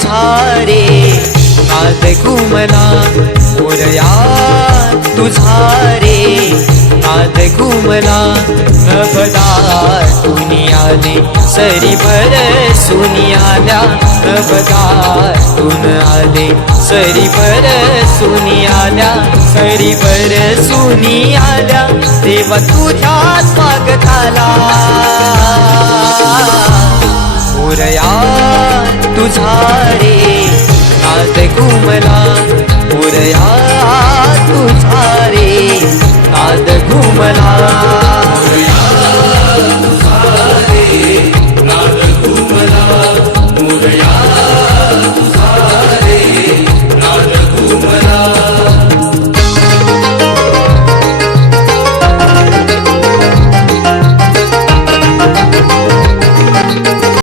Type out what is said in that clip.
तुझा रे नाद घुमला मोरया तुझा रे नाद घुमला नभदाटून आले सरी बरसून आल्या नभदाटून आले सरी बरसून आल्या सरी बरसून आल्या देवा तुझ्या स्वागताला मोरया तुझा रे नाद घुमला मोरया तुझा रे नाद घुमला